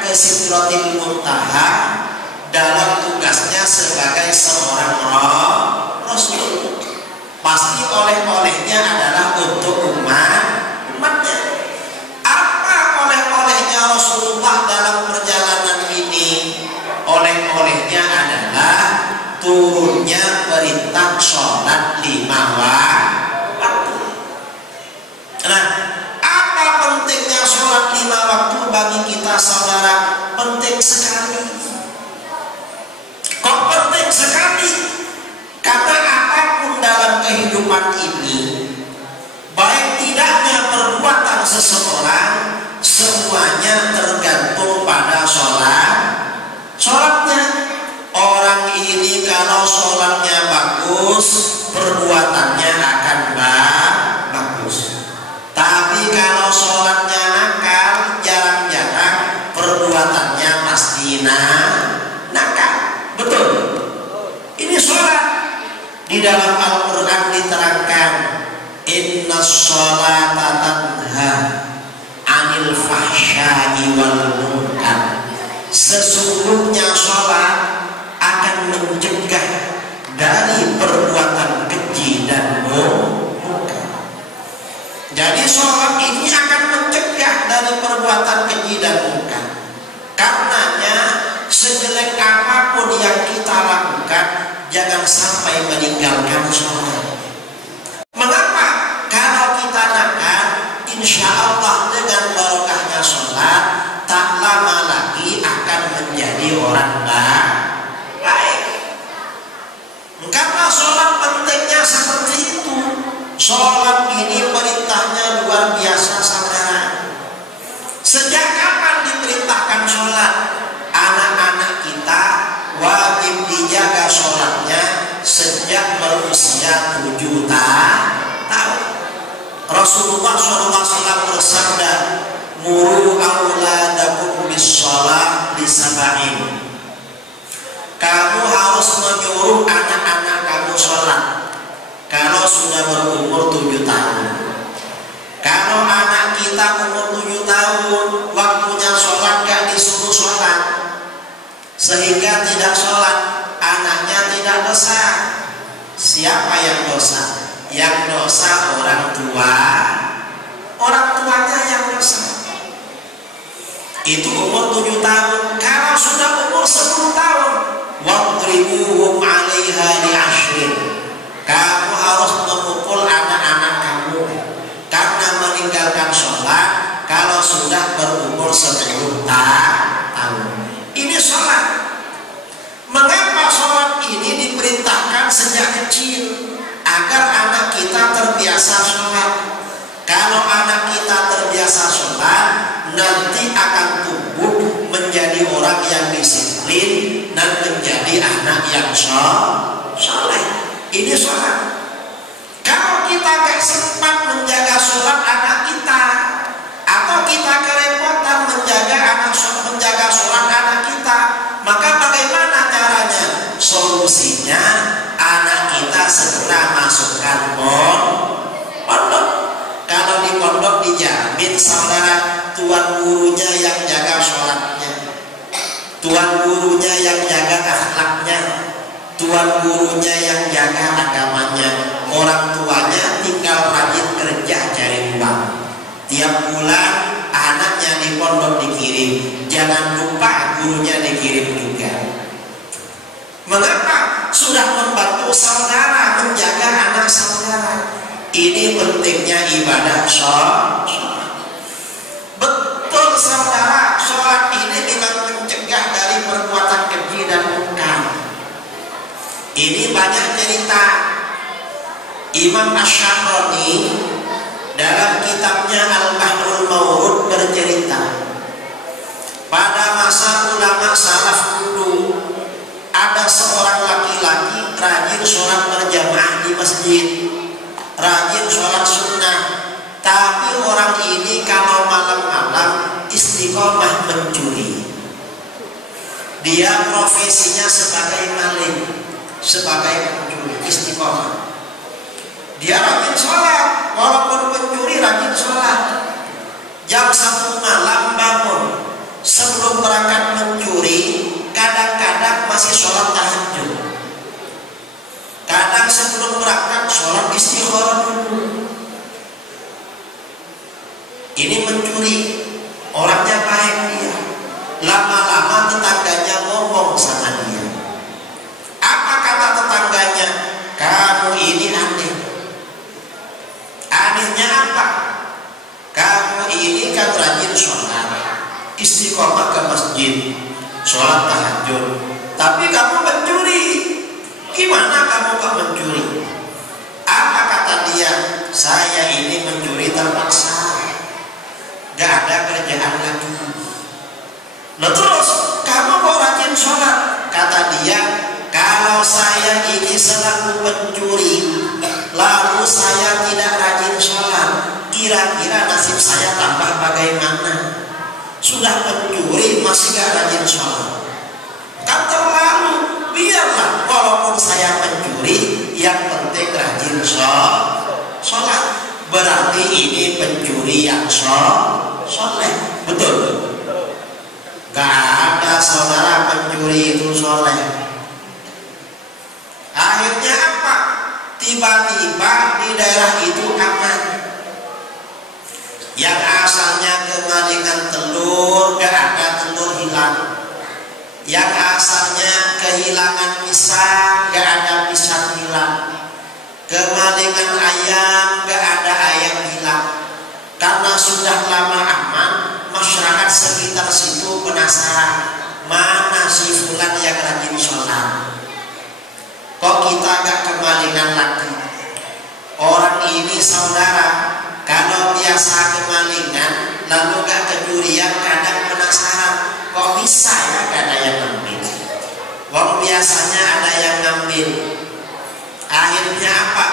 ke Sidratil Muntaha dalam tugasnya sebagai seorang Rasul. Pasti oleh-olehnya adalah untuk umatnya. Apa oleh-olehnya Rasulullah dalam perjalanan ini? Oleh-olehnya adalah turunnya perintah sholat 5 waktu. Nah, apa pentingnya sholat 5 waktu bagi kita saudara? Penting sekali. Kok penting sekali? Karena apapun dalam kehidupan ini, baik tidaknya perbuatan seseorang, semuanya tergantung pada sholatnya. Orang ini kalau sholatnya bagus, perbuatannya akan bagus. Tapi kalau sholatnya nakal, jarang-jarang perbuatannya pasti nakal. Betul? Ini sholat. Di dalam Al-Quran diterangkan, inna sholata tanha anil fahsya'i wal munkar. Sesungguhnya sholat akan mencegah dari perbuatan keji dan munkar. Jadi sholat ini akan mencegah dari perbuatan keji dan munkar. Karenanya sejelek apapun yang kita lakukan, jangan sampai meninggalkan sholat. Mengapa? Kalau kita nakal, insya Allah dengan barokahnya sholat, tak lama lagi akan menjadi orang baik. Karena sholat pentingnya seperti itu. Sholat ini perintahnya luar biasa saudara. Sejak kapan diperintahkan sholat? Anak-anak kita wajib dijaga sholatnya sejak berusia 7 tahun. Rasulullah SAW bersabda, muru auladakum bis-shalah li-sab'in. Kamu harus menyuruh anak-anak kamu sholat kalau sudah berumur 7 tahun. Kalau anak kita umur 7 tahun, waktunya sholat gak disuruh sholat, sehingga tidak sholat, anaknya tidak dosa. Siapa yang dosa? Yang dosa orang tua. Orang tuanya yang dosa. Itu umur 7 tahun. Kalau sudah umur 10 tahun, wadribuhum 'alaiha li'ashrin. Kamu harus memukul anak-anak kamu karena meninggalkan sholat kalau sudah berumur 10 tahun. Ini sholat. Mengapa sholat ini diperintahkan sejak kecil? Agar anak kita terbiasa sholat. Kalau anak kita terbiasa sholat, nanti akan tumbuh menjadi orang yang disiplin dan menjadi anak yang soleh. Ini sholat. Kalau kita gak sempat menjaga sholat anak kita, atau kita kerepotan menjaga sholat anak kita, maka bagaimana caranya? Solusinya anak kita segera masukkan pondok. Kalau di pondok dijamin saudara, tuan gurunya yang jaga sholatnya, tuan gurunya yang jaga akhlaknya, tuan gurunya yang jaga agamanya. Orang tuanya tinggal rajin kerja cari uang. Tiap bulan anaknya di pondok dikirim. Jangan lupa gurunya dikirim juga. Mengapa? Sudah membantu saudara menjaga anak saudara. Ini pentingnya ibadah sholat. Betul saudara, sholat ini memang mencegah dari perbuatan keji dan munkar. Ini banyak cerita. Imam Asy-Syarani dalam kitabnya Al-Bahrul Mawrud bercerita, pada masa ulama salaf dulu ada seorang laki-laki rajin sholat berjamaah di masjid, rajin sholat sunnah. Tapi orang ini kalau malam-malam istiqomah mencuri. Dia profesinya sebagai maling, sebagai pencuri, istiqomah. Dia rajin sholat, walaupun pencuri rajin sholat. Jam 1 malam bangun, sebelum berangkat sebelum berangkat sholat istikharah dulu. Ini mencuri, orangnya baik dia. Lama-lama tetangganya ngomong sama dia. Apa kata tetangganya? Kamu ini aneh. Anehnya apa? Kamu ini kan rajin sholat, istiqomah ke masjid, sholat tahajud, tapi kamu mencuri. Gimana kamu kok mencuri? Apa kata dia? Saya ini mencuri terpaksa, gak ada kerjaan lagi. Nah terus kamu kok rajin sholat? Kata dia, kalau saya ini selaku pencuri, lalu saya tidak rajin sholat, kira-kira nasib saya tambah bagaimana? Sudah pencuri masih gak rajin sholat, kan terlalu. Biarlah walaupun saya pencuri, yang penting rajin sholat. Berarti ini pencuri yang soleh. Betul? Gak ada saudara pencuri itu soleh. Akhirnya apa? Tiba-tiba di daerah itu aman. Yang asalnya kemalingan telur, gak ada telur hilang. Yang asalnya kehilangan pisang, gak ada pisang hilang. Kemalingan ayam, gak ada ayam hilang. Karena sudah lama aman, masyarakat sekitar situ penasaran, mana si fulan yang rajin sholat, kok kita gak kemalingan lagi. Orang ini saudara, kalau biasa kemalingan lalu gak kecurian, kadang penasaran, kok bisa ya gak ada yang ngambil. Wong biasanya ada yang ngambil. Akhirnya apa?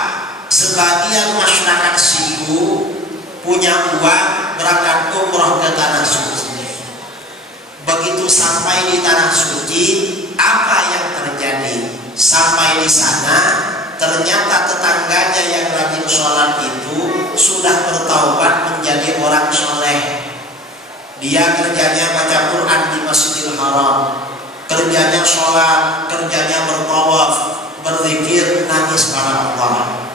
Sebagian masyarakat situ punya uang berangkat umroh ke tanah suci. Begitu sampai di tanah suci, apa yang terjadi? Sampai di sana, ternyata tetangganya yang rajin sholat itu sudah bertaubat menjadi orang soleh. Dia kerjanya baca Quran di Masjidil Haram, kerjanya sholat, kerjanya bertawaf, berzikir, nangis pada Allah.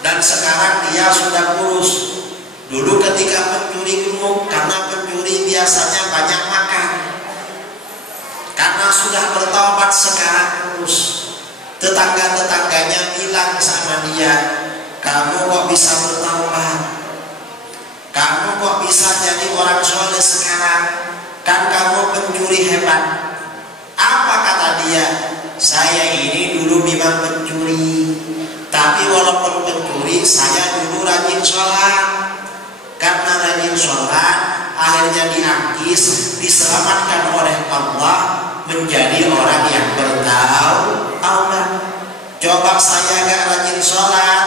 Dan sekarang dia sudah kurus. Dulu ketika pencuri gemuk, karena pencuri biasanya banyak makan. Karena sudah bertaubat sekarang kurus. Tetangga-tetangganya bilang sama dia, kamu kok bisa bertaubat? Kamu kok bisa jadi orang soleh sekarang? Kan kamu pencuri hebat. Apa kata dia? Saya ini dulu memang pencuri, tapi walaupun pencuri, saya dulu rajin sholat. Karena rajin sholat, akhirnya diangkis, diselamatkan oleh Allah menjadi orang yang bertaubat. Coba saya gak rajin sholat,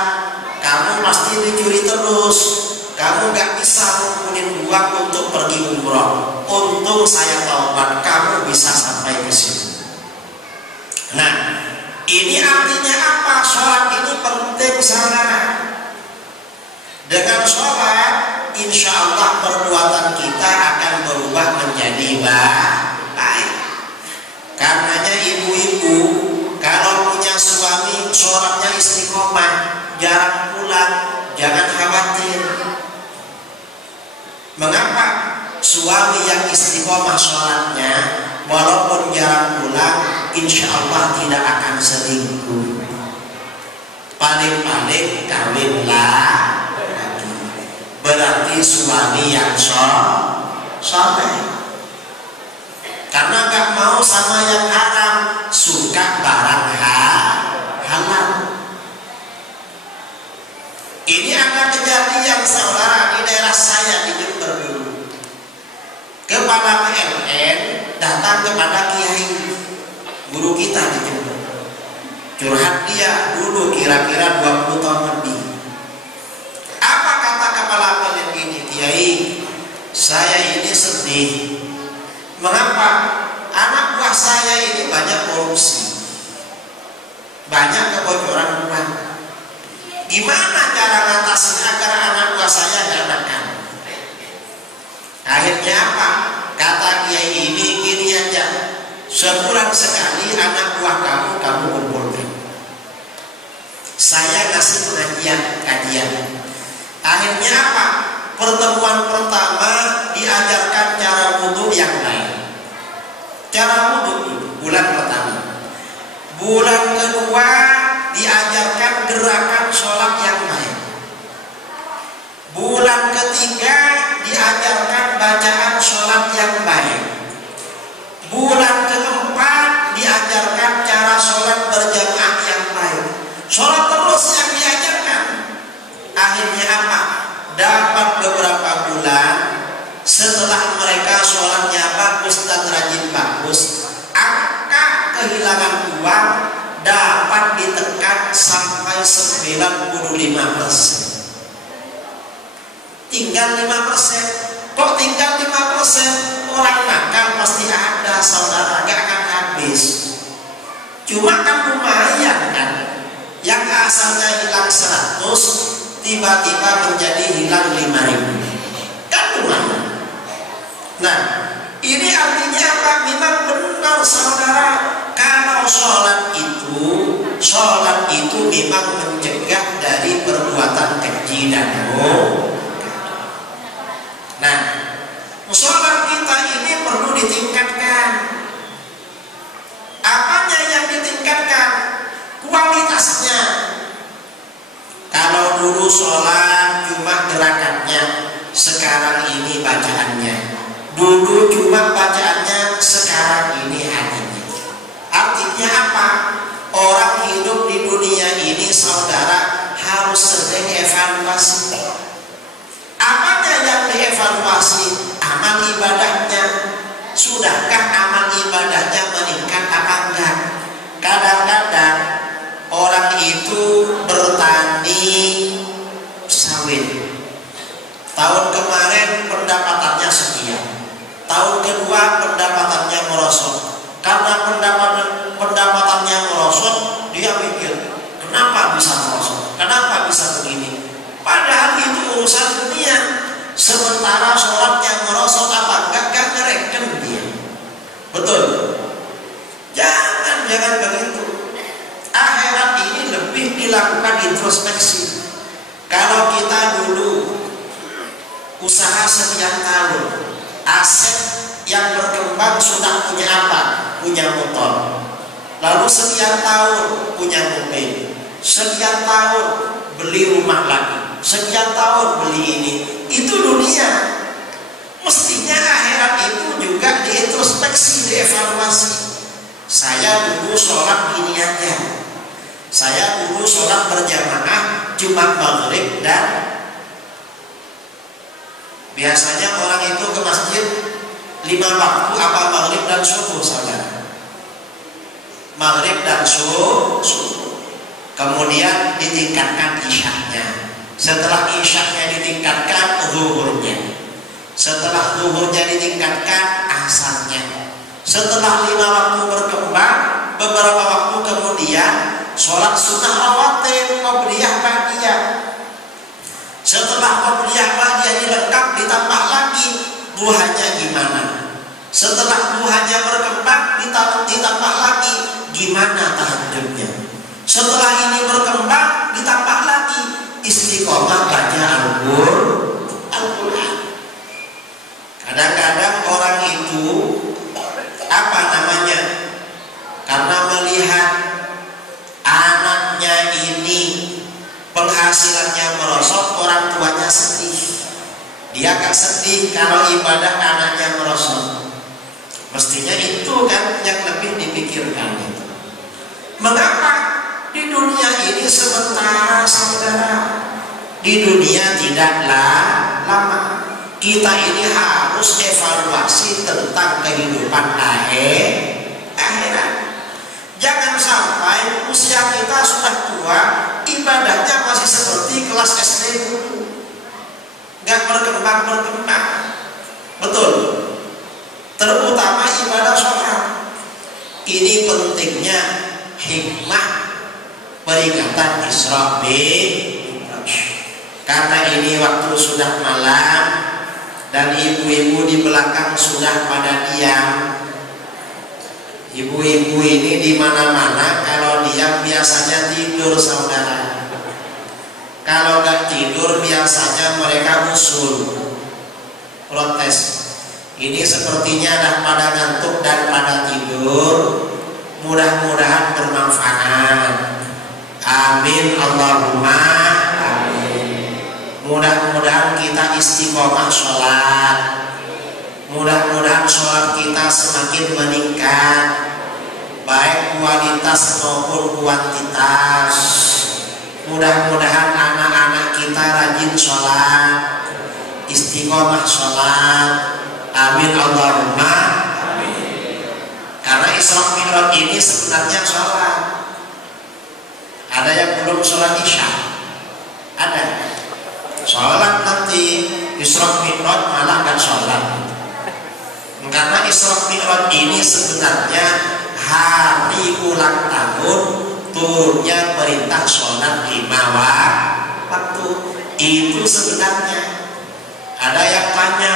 kamu pasti dicuri terus. Kamu gak bisa ngumpulin uang untuk pergi umroh. Untung saya taubat, kamu bisa sampai ke sini. Nah, ini artinya apa? Sholat ini penting saudara. Dengan sholat, insya Allah perbuatan kita akan berubah menjadi baik. Karenanya ibu-ibu, kalau punya suami sholatnya istiqomah, jarang pulang, jangan khawatir. Mengapa? Suami yang istiqomah sholatnya, walaupun jarang pulang, insya Allah tidak akan selingkuh. Paling-paling kawinlah lagi. Berarti suami yang soleh. Karena gak mau sama yang haram, suka barang halal. Ini ada kejadian saudara di daerah saya di Jember dulu. Kepala PLN datang kepada kiai, guru kita di Jember. Curhat dia dulu kira-kira 20 tahun lebih. Apa kata kepala PLN ini? Kiai, saya ini sedih. Mengapa? Anak buah saya ini banyak korupsi, banyak kebocoran uang. Gimana cara mengatasinya agar anak buah saya gak nakal? Akhirnya apa? Kata kiai ini, gini aja, sebulan sekali anak buah kamu kumpulkan. ngasih pengajian, kajian. Akhirnya apa? Pertemuan pertama diajarkan cara wudhu yang baik. Cara wudhu bulan pertama. Bulan kedua diajarkan gerakan sholat yang baik. Bulan ketiga diajarkan bacaan sholat yang baik. Bulan keempat diajarkan cara sholat berjamaah yang baik. Sholat terus yang diajarkan. Akhirnya apa? Dapat beberapa bulan setelah mereka sholatnya bagus dan rajin bagus, angka kehilangan uang dapat ditekan sampai 95%. Tinggal 5%. Kok tinggal 5%? Orang nakal pasti ada, saudara, gak akan habis. Cuma kan lumayan kan. Yang asalnya hilang 100 tiba-tiba menjadi hilang 5.000. Kan lumayan. Nah, ini artinya apa? Memang benar saudara, kalau sholat itu memang mencegah dari perbuatan keji dan dosa. Nah, sholat kita ini perlu ditingkatkan. Apanya yang ditingkatkan? Kualitasnya. Kalau dulu sholat cuma gerakannya, sekarang ini bacaannya. Dulu cuma bacaannya, sekarang ini hatinya. Artinya apa? Orang hidup di dunia ini saudara harus sering evaluasi. Apanya yang dievaluasi? Amal ibadahnya. Sudahkah amal ibadahnya meningkat apa enggak? Kadang-kadang orang itu bertani sawit. Tahun kemarin pendapatannya sekian. Tahun kedua pendapatannya merosot. Karena pendapatannya merosot, dia mikir, kenapa bisa merosot? Kenapa bisa begini? Padahal itu urusan dunia. Sementara sholatnya merosot apa enggak ngereken dia. Betul? Jangan begitu. Akhirat ini lebih dilakukan introspeksi. Kalau kita dulu usaha sekian tahun, aset yang berkembang sudah punya apa? Punya motor. Lalu sekian tahun punya mobil. Sekian tahun beli rumah lagi. Sekian tahun beli ini. Itu dunia. Mestinya akhirat itu juga diintrospeksi, dievaluasi. Saya dulu sholat gini aja. Saya dulu sholat berjamaah Jumat Maghrib dan biasanya orang itu ke masjid 5 waktu apa Maghrib dan subuh saudara. Maghrib dan subuh. Kemudian ditingkatkan isyaknya. Setelah isyaknya ditingkatkan zuhurnya. Setelah zuhurnya ditingkatkan asarnya. Setelah 5 waktu berkembang, beberapa waktu kemudian sholat sunnah rawatib qobliyah ba'diyah. Setelah qobliyah ba'diyah dilengkap ditambah lagi duhanya gimana. Setelah duhanya berkembang ditambah lagi gimana tahajudnya. Setelah ini berkembang ditambah lagi istiqomah baca Al-Quran. Kadang-kadang orang itu apa namanya? Karena melihat anaknya ini penghasilannya merosot, orang tuanya sedih. Dia akan sedih kalau ibadah anaknya merosot. Mestinya itu kan yang lebih dipikirkan. Mengapa? Di dunia ini sementara saudara. Di dunia tidaklah lama. Kita ini harus evaluasi tentang kehidupan akhirat. Jangan sampai usia kita sudah tua, ibadahnya masih seperti kelas SD dulu, nggak berkembang. Betul. Terutama ibadah sholat. Ini pentingnya hikmah peringatan Isra Mi'raj. Karena ini waktu sudah malam dan ibu-ibu di belakang sudah pada diam. Ibu-ibu ini di mana-mana kalau diam biasanya tidur saudara. Kalau nggak tidur biasanya mereka usul, protes. Ini sepertinya dah pada ngantuk dan pada tidur. Mudah-mudahan bermanfaat. Amin Allahumma amin. Mudah-mudahan kita istiqomah sholat. Mudah-mudahan sholat kita semakin meningkat, baik kualitas maupun kuantitas. Mudah-mudahan anak-anak kita rajin sholat, istiqomah sholat. Amin Allahumma amin. Karena Isra Mi'raj ini sebenarnya sholat. Ada yang belum sholat isya? Ada. Sholat nanti Isra Mi'raj malah gak sholat. Karena Isra Mi'raj ini sebenarnya hari ulang tahun turunnya perintah sholat 5 waktu. Itu sebenarnya. Ada yang tanya,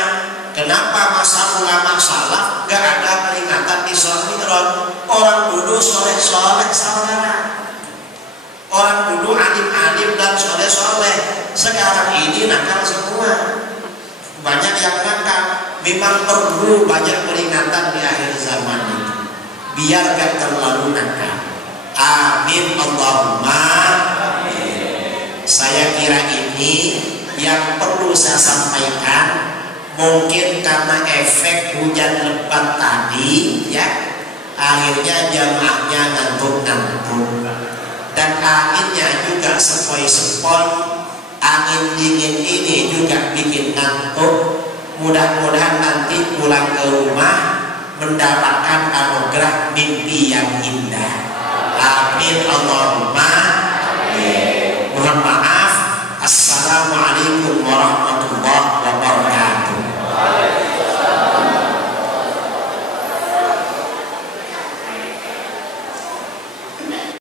kenapa masa ulama salaf gak ada peringatan Isra Mi'raj? Orang dulu soleh-soleh saudara. Orang dulu alim-alim dan soleh-soleh. Sekarang ini nakal semua. Banyak yang nakal. Memang perlu banyak peringatan di akhir zaman ini, biar gak terlalu nakal. Amin Allahumma amin. Saya kira ini yang perlu saya sampaikan. Mungkin karena efek hujan lebat tadi ya, akhirnya jamaahnya ngantuk-ngantuk, dan anginnya juga sepoi-sepoi. Angin dingin ini juga bikin ngantuk. Mudah-mudahan nanti pulang ke rumah mendapatkan anugerah mimpi yang indah. Amin Allahumma